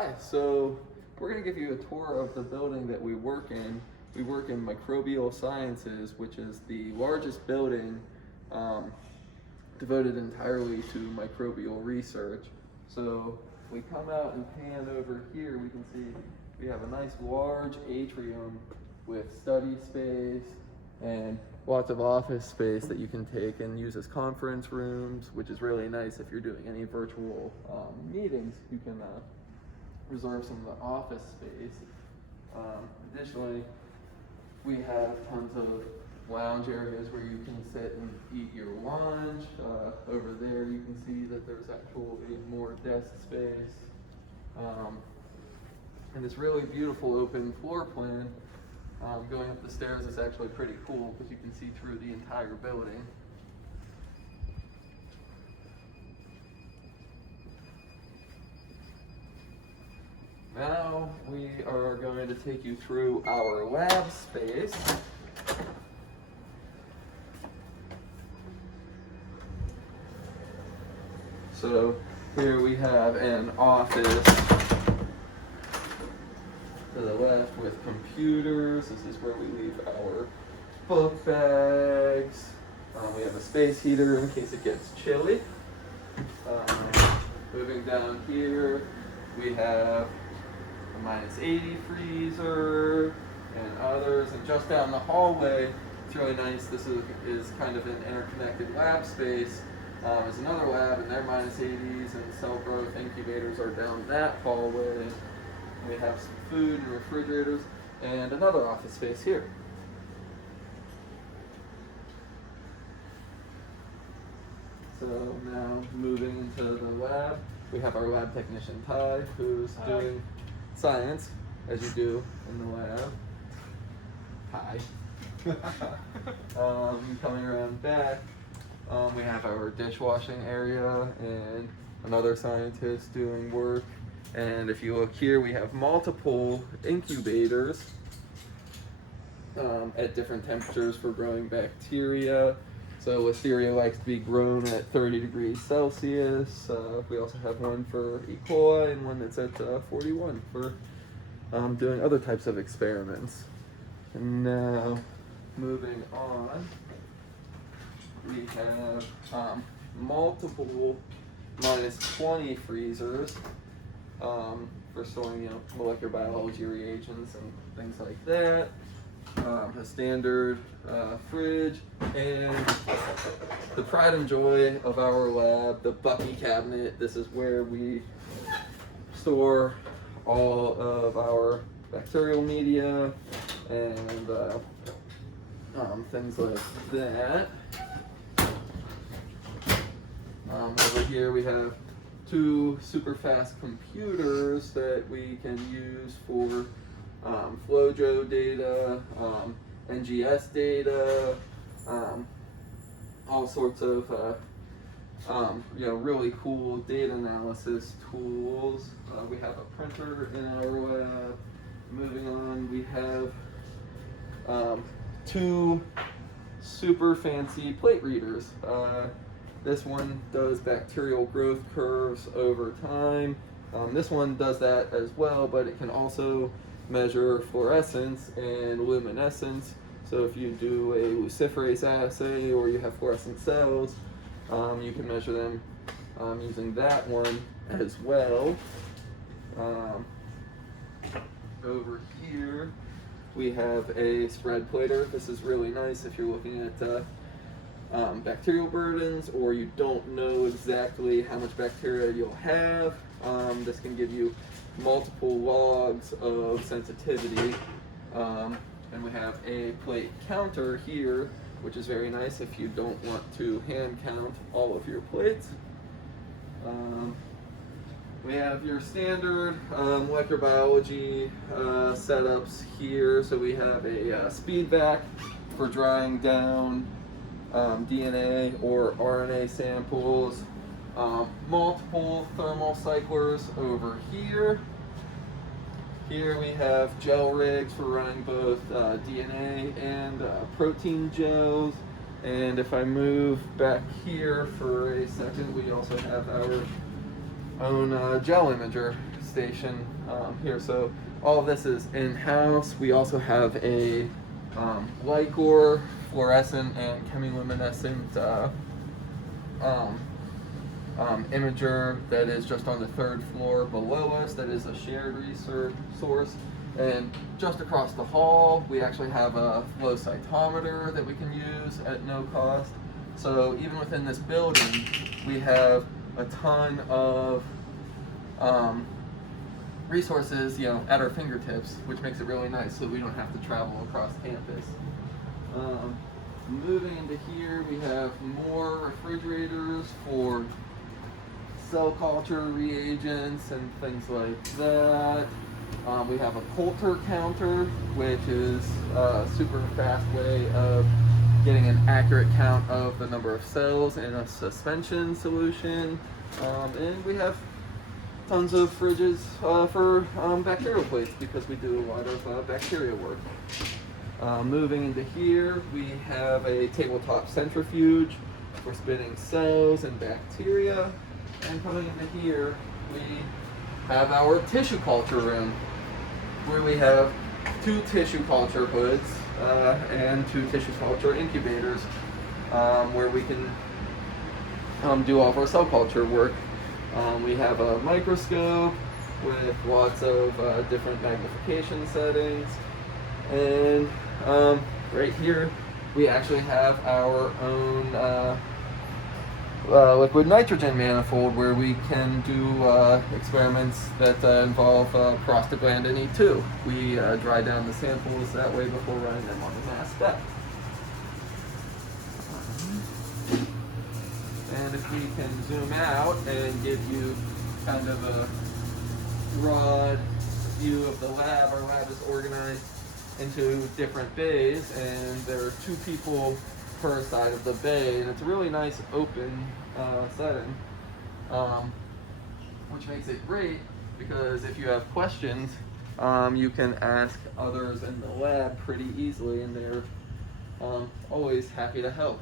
Hi, so we're going to give you a tour of the building that we work in. We work in Microbial Sciences, which is the largest building devoted entirely to microbial research. So if we come out and pan over here, we can see we have a nice large atrium with study space and lots of office space that you can take and use as conference rooms, which is really nice if you're doing any virtual meetings. You can reserve some of the office space. Additionally, we have tons of lounge areas where you can sit and eat your lunch. Over there you can see that there's actually more desk space. And this really beautiful open floor plan. Going up the stairs is actually pretty cool because you can see through the entire building. Now we are going to take you through our lab space. So here we have an office to the left with computers. This is where we leave our book bags. We have a space heater in case it gets chilly. Moving down here, we have a -80 freezer and others. And just down the hallway, it's really nice. This is kind of an interconnected lab space. There's another lab, and their -80s and cell growth incubators are down that hallway. We have some food and refrigerators, and another office space here. So now moving into the lab, we have our lab technician Ty, who's doing science, as you do in the lab. Hi. Coming around back, we have our dishwashing area and another scientist doing work. And if you look here, we have multiple incubators at different temperatures for growing bacteria. So Listeria likes to be grown at 30 degrees Celsius. We also have one for E. coli and one that's at 41 for doing other types of experiments. And now, moving on, we have multiple -20 freezers for storing, molecular biology reagents and things like that. A standard fridge, and the pride and joy of our lab, the Bucky Cabinet. This is where we store all of our bacterial media and things like that. Over here we have two super fast computers that we can use for FlowJo data, NGS data, all sorts of really cool data analysis tools. We have a printer in our lab. Moving on, we have two super fancy plate readers. This one does bacterial growth curves over time. This one does that as well, but it can also measure fluorescence and luminescence. So if you do a luciferase assay or you have fluorescent cells, you can measure them using that one as well. Over here we have a spread plater. This is really nice if you're looking at bacterial burdens, or you don't know exactly how much bacteria you'll have. This can give you multiple logs of sensitivity. And we have a plate counter here, which is very nice if you don't want to hand count all of your plates. We have your standard molecular biology setups here. So we have a speed vac for drying down DNA or RNA samples, multiple thermal cyclers over here. Here we have gel rigs for running both DNA and protein gels. And if I move back here for a second, we also have our own gel imager. station here. So all of this is in-house. We also have a Lycor, fluorescent and chemiluminescent imager that is just on the 3rd floor below us. That is a shared resource. And just across the hall, we actually have a flow cytometer that we can use at no cost. So even within this building, we have a ton of resources, at our fingertips, which makes it really nice so we don't have to travel across campus. Moving into here, we have more refrigerators for cell culture reagents and things like that. We have a Coulter counter, which is a super fast way of getting an accurate count of the number of cells in a suspension solution. And we have tons of fridges for bacterial plates because we do a lot of bacteria work. Moving into here, we have a tabletop centrifuge for spinning cells and bacteria. And coming into here, we have our tissue culture room, where we have 2 tissue culture hoods and 2 tissue culture incubators, where we can do all of our cell culture work. We have a microscope with lots of different magnification settings, and right here we actually have our own liquid nitrogen manifold where we can do experiments that involve prostaglandin E2. We dry down the samples that way before running them on the mass spec. And if we can zoom out and give you kind of a broad view of the lab, our lab is organized into different bays, and there are 2 people per side of the bay, and it's a really nice open setting, which makes it great because if you have questions, you can ask others in the lab pretty easily, and they're always happy to help.